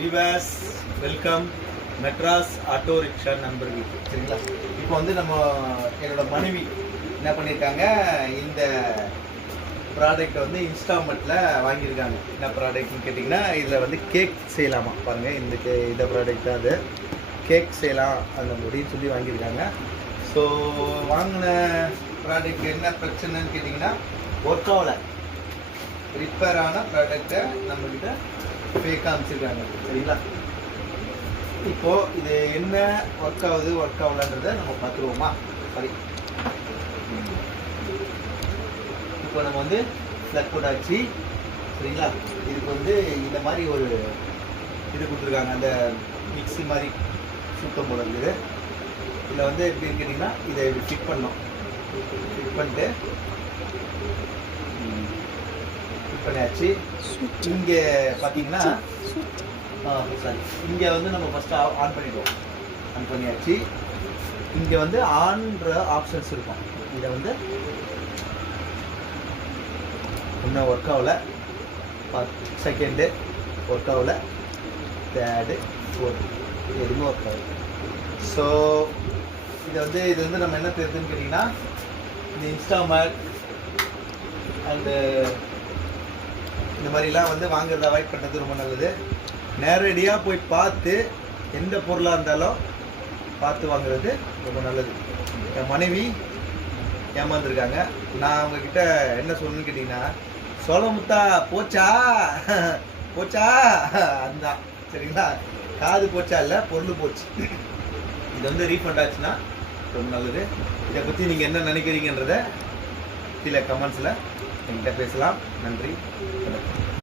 விவாஸ் welcome Madras auto rickshaw நண்பர்களுக்கு. சரிங்களா? இப்போ வந்து என்னோட மனைவி என்ன பண்ணியிருக்காங்க, இந்த ப்ராடக்ட் வந்து இன்ஸ்டால்மெண்ட்டில் வாங்கியிருக்காங்க. என்ன ப்ராடக்ட்னு கேட்டிங்கன்னா, இதில் வந்து கேக் செய்யலாமா பாருங்கள். இந்த ப்ராடக்ட் தான் அது. கேக் செய்யலாம் அந்த முடின்னு சொல்லி வாங்கியிருக்காங்க. ஸோ வாங்கின ப்ராடக்ட் என்ன பிரச்சனைன்னு கேட்டிங்கன்னா, ஒர்க் ஆகலை. ரிப்பேர் ஆன ப்ராடக்டை நம்மக்கிட்ட ஃபேக்காக அமைச்சிருக்காங்க. சரிங்களா? இப்போது இது என்ன ஒர்க் ஆகலன்றதை நம்ம பார்த்துருவோமா? சரி, இப்போ நம்ம வந்து ஃப்ளக் போட்டாச்சு. சரிங்களா? இதுக்கு வந்து இந்த மாதிரி ஒரு இது கொடுத்துருக்காங்க, அந்த மிக்ஸி மாதிரி சுத்தம் போல இருக்குது. இதில் வந்து எப்படின்னு கேட்டிங்கன்னா, இதை ஃபிட் பண்ணோம். ஃபிட் பண்ணிட்டு பண்ணியாச்சு. இங்கே பார்த்தீங்கன்னா சாரி, இங்கே வந்து நம்ம ஃபஸ்ட்டு ஆன் பண்ணிடுவோம். ஆன் பண்ணியாச்சு. இங்கே வந்து ஆன்ற ஆப்ஷன்ஸ் இருக்கும். இதை வந்து இன்னும் ஒர்க் ஆகலை. செகண்டு ஒர்க் ஆகலை. தேர்டு, ஃபோர்த்து எதுவுமே ஒர்க் ஆகலை. ஸோ இது வந்து நம்ம என்ன தெரியுதுன்னு கேட்டிங்கன்னா, இந்த இன்ஸ்டால்மெண்ட் அண்டு இந்த மாதிரிலாம் வந்து வாங்குறத அவாய்ட் பண்ணுறது ரொம்ப நல்லது. நேரடியாக போய் பார்த்து எந்த பொருளாக இருந்தாலும் பார்த்து வாங்குறது ரொம்ப நல்லது. என் மனைவி ஏமாந்துருக்காங்க. நான் அவங்கக்கிட்ட என்ன சொல்லணும்னு கேட்டிங்கன்னா, சோளமுத்தா போச்சா போச்சா அதுதான். சரிங்களா? காது போச்சா இல்லை, பொருள் போச்சு. இது வந்து ரீஃபண்ட் ஆச்சுன்னா ரொம்ப நல்லது. இதை பற்றி நீங்கள் என்ன நினைக்கிறீங்கன்றத கீழே கமெண்ட்ஸில் என்கிட்ட பேசலாம். நன்றி, வணக்கம்.